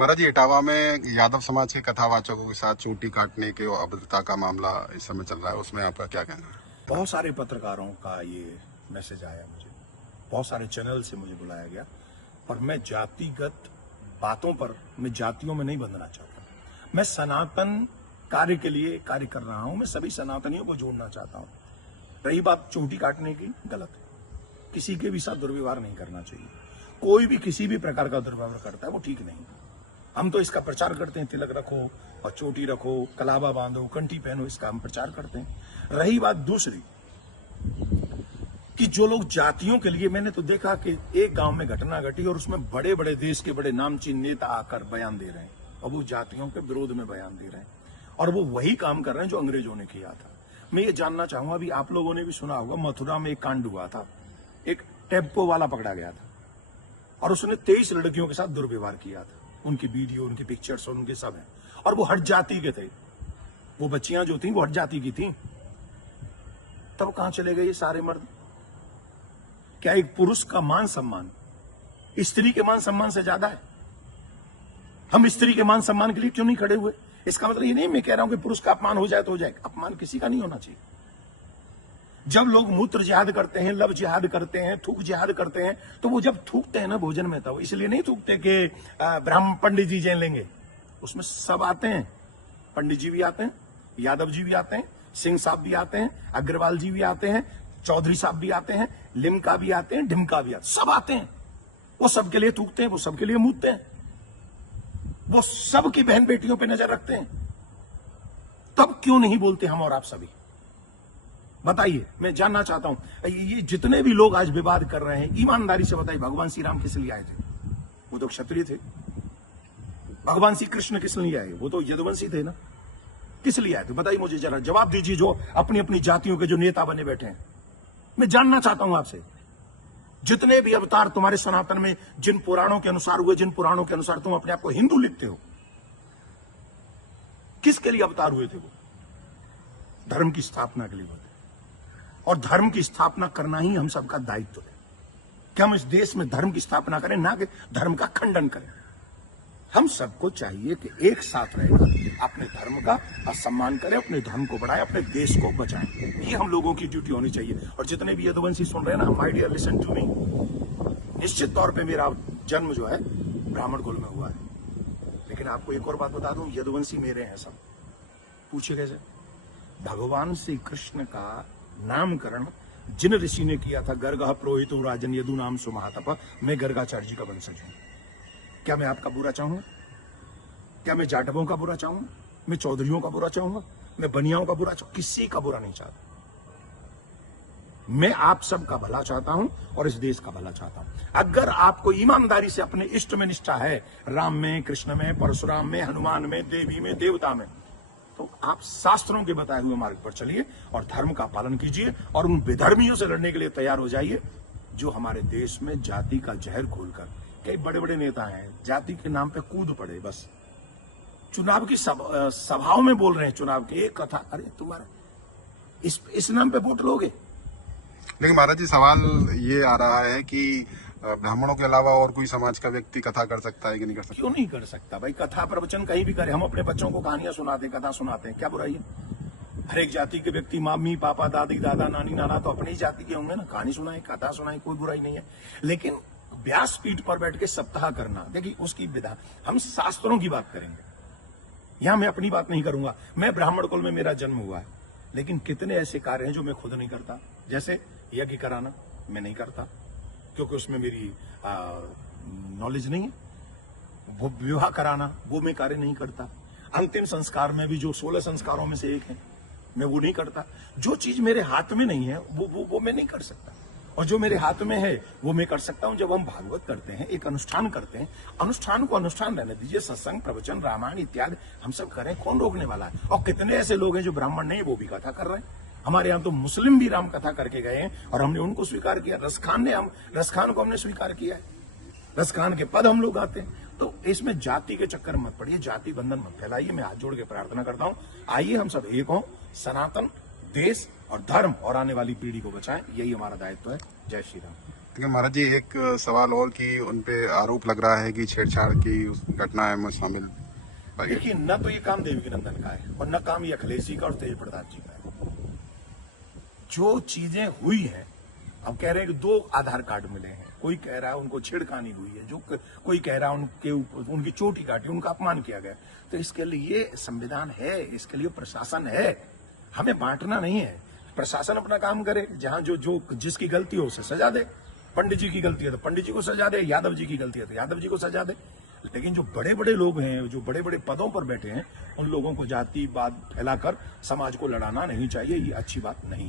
महाराज जी, इटावा में यादव समाज के कथावाचकों के साथ चोटी काटने के और अभद्रता का मामला इस समय चल रहा है, उसमें आपका क्या कहना है? बहुत सारे पत्रकारों का ये मैसेज आया मुझे, बहुत सारे चैनल से मुझे बुलाया गया, पर मैं जातिगत बातों पर, मैं जातियों में नहीं बंधना चाहता। मैं सनातन कार्य के लिए कार्य कर रहा हूं, मैं सभी सनातनियों को जोड़ना चाहता हूं। रही बात चोटी काटने की, गलत है। किसी के भी साथ दुर्व्यवहार नहीं करना चाहिए। कोई भी किसी भी प्रकार का दुर्व्यवहार करता है वो ठीक नहीं। हम तो इसका प्रचार करते हैं, तिलक रखो और चोटी रखो, कलावा बांधो, कंठी पहनो, इसका हम प्रचार करते हैं। रही बात दूसरी कि जो लोग जातियों के लिए, मैंने तो देखा कि एक गांव में घटना घटी और उसमें बड़े बड़े देश के बड़े नामचीन नेता आकर बयान दे रहे हैं और वो जातियों के विरोध में बयान दे रहे हैं और वो वही काम कर रहे हैं जो अंग्रेजों ने किया था। मैं ये जानना चाहूंगा, अभी आप लोगों ने भी सुना होगा, मथुरा में एक कांड हुआ था, एक टेम्पो वाला पकड़ा गया था और उसने 23 लड़कियों के साथ दुर्व्यवहार किया था। उनकी वीडियो, उनकी पिक्चर्स और उनके सब हैं और वो हट जाति के थे। वो बच्चियां जो थी वो हट जाति की थी। तब कहां चले गए ये सारे मर्द? क्या एक पुरुष का मान सम्मान स्त्री के मान सम्मान से ज्यादा है? हम स्त्री के मान सम्मान के लिए क्यों नहीं खड़े हुए? इसका मतलब ये नहीं मैं कह रहा हूं कि पुरुष का अपमान हो जाए तो हो जाए, अपमान किसी का नहीं होना चाहिए। जब लोग मूत्र जिहाद करते हैं, लब जिहाद करते हैं, थूक जिहाद करते हैं, तो वो जब थूकते हैं ना भोजन में, तो इसलिए नहीं थूकते कि ब्राह्मण पंडित जी जैन लेंगे। उसमें सब आते हैं, पंडित जी भी आते हैं, यादव जी भी आते हैं, सिंह साहब भी आते हैं, अग्रवाल जी भी आते हैं, चौधरी साहब भी आते हैं, लिमका भी आते हैं, ढिमका भी आते हैं, सब आते हैं। वो सबके लिए थूकते हैं, वो सबके लिए मूतते हैं, वो सबकी बहन बेटियों पर नजर रखते हैं। तब क्यों नहीं बोलते हम और आप सभी? बताइए, मैं जानना चाहता हूं। ये जितने भी लोग आज विवाद कर रहे हैं, ईमानदारी से बताइए, भगवान श्री राम किस लिए आए थे? वो तो क्षत्रिय थे। भगवान श्री कृष्ण किस लिए आए? वो तो यदुवंशी थे ना। किस लिए आए थे? बताइए मुझे, जरा जवाब दीजिए, जो अपनी अपनी जातियों के जो नेता बने बैठे हैं। मैं जानना चाहता हूं आपसे, जितने भी अवतार तुम्हारे सनातन में जिन पुराणों के अनुसार हुए, जिन पुराणों के अनुसार तुम अपने आप को हिंदू लिखते हो, किसके लिए अवतार हुए थे? वो धर्म की स्थापना के लिए हुए थे और धर्म की स्थापना करना ही हम सबका दायित्व है कि हम इस देश में धर्म की स्थापना करें, ना कि धर्म का खंडन करें। हम सबको चाहिए कि एक साथ रहकर अपने धर्म का सम्मान करें, अपने धर्म को बढ़ाएं, अपने देश को बचाएं। ये हम लोगों की ड्यूटी होनी चाहिए। और जितने भी यदुवंशी सुन रहे हैं ना, my dear, listen to me. निश्चित तौर पे मेरा जन्म जो है ब्राह्मण कुल में हुआ है, लेकिन आपको एक और बात बता दूं, यदुवंशी मेरे हैं सब। पूछिए कैसे? भगवान श्री कृष्ण का नामकरण जिन ऋषि ने किया था, गर्गः पुरोहितो राजन यदु नाम सुमहातप, मैं गर्गाचार्य जी का वंशज हूं। क्या मैं आपका बुरा चाहूंगा? क्या मैं जाटवों का बुरा चाहूंगा? मैं चौधरियों का बुरा चाहूंगा? मैं बनियाओं का बुरा चाहूंगा? किसी का बुरा नहीं चाहता। मैं आप सबका भला चाहता हूं और इस देश का भला चाहता हूं। अगर आपको ईमानदारी से अपने इष्ट में निष्ठा है, राम में, कृष्ण में, परशुराम में, हनुमान में, देवी में, देवता में, तो आप शास्त्रों के बताए हुए मार्ग पर चलिए और धर्म का पालन कीजिए और उन विधर्मियों से लड़ने के लिए तैयार हो जाइए जो हमारे देश में जाति का जहर खोलकर, कई बड़े बड़े नेता हैं, जाति के नाम पे कूद पड़े, बस चुनाव की सभाओं में बोल रहे हैं, चुनाव की एक कथा, अरे तुम्हारा इस नाम पे वोट लोगे? लेकिन महाराज जी, सवाल ये आ रहा है कि ब्राह्मणों के अलावा और कोई समाज का व्यक्ति कथा कर सकता है कि नहीं कर सकता? क्यों नहीं कर सकता भाई? कथा प्रवचन कहीं भी करे। हम अपने बच्चों को कहानियां सुनाते हैं, कथा सुनाते हैं, क्या बुराई है? हर एक जाति के व्यक्ति, मम्मी पापा, दादी दादा, नानी नाना तो अपनी ही जाति के होंगे ना। कहानी सुनाए, कथा सुनाए, कोई बुराई नहीं है। लेकिन व्यासपीठ पर बैठ के सप्ताह करना, देखिए उसकी विधा, हम शास्त्रों की बात करेंगे। यहां मैं अपनी बात नहीं करूंगा। मैं ब्राह्मण कुल में मेरा जन्म हुआ है, लेकिन कितने ऐसे कार्य हैं जो मैं खुद नहीं करता। जैसे यज्ञ कराना मैं नहीं करता, क्योंकि उसमें मेरी नॉलेज नहीं है। वो विवाह कराना, वो मैं कार्य नहीं करता। अंतिम संस्कार में भी, जो 16 संस्कारों में से एक है, मैं वो नहीं करता। जो चीज मेरे हाथ में नहीं है वो मैं नहीं कर सकता, और जो मेरे हाथ में है वो मैं कर सकता हूं। जब हम भागवत करते हैं, एक अनुष्ठान करते हैं, अनुष्ठान को अनुष्ठान रहने दीजिए। सत्संग, प्रवचन, रामायण इत्यादि हम सब करें, कौन रोकने वाला है? और कितने ऐसे लोग हैं जो ब्राह्मण नहीं, वो भी कथा कर रहे हैं। हमारे यहाँ तो मुस्लिम भी राम कथा करके गए हैं और हमने उनको स्वीकार किया। रसखान को हमने स्वीकार किया है, रसखान के पद हम लोग गाते हैं। तो इसमें जाति के चक्कर मत पड़िए, जाति बंधन मत फैलाइए। मैं हाथ जोड़ के प्रार्थना करता हूं, आइए हम सब एक हों, सनातन देश और धर्म और आने वाली पीढ़ी को बचाएं। यही हमारा दायित्व है। जय श्री राम। लेकिन महाराज जी एक सवाल और कि उनपे आरोप लग रहा है कि छेड़छाड़ की उस घटना में शामिल पाई गई। देखिए, न तो ये काम देवकी नंदन का है और न काम ये अखिलेश जी का और तेज प्रताप जी का है। जो चीजें हुई हैं, अब कह रहे हैं कि 2 आधार कार्ड मिले हैं, कोई कह रहा है उनको छेड़खानी हुई है, जो कोई कह रहा है उनके ऊपर उनकी चोटी काटी, उनका अपमान किया गया। तो इसके लिए संविधान है, इसके लिए प्रशासन है, हमें बांटना नहीं है। प्रशासन अपना काम करे, जहां जो जिसकी गलती हो उसे सजा दे। पंडित जी की गलती है तो पंडित जी को सजा दे, यादव जी की गलती है तो यादव जी को सजा दे। लेकिन जो बड़े बड़े लोग हैं, जो बड़े बड़े पदों पर बैठे हैं, उन लोगों को जातिवाद फैलाकर समाज को लड़ाना नहीं चाहिए, ये अच्छी बात नहीं।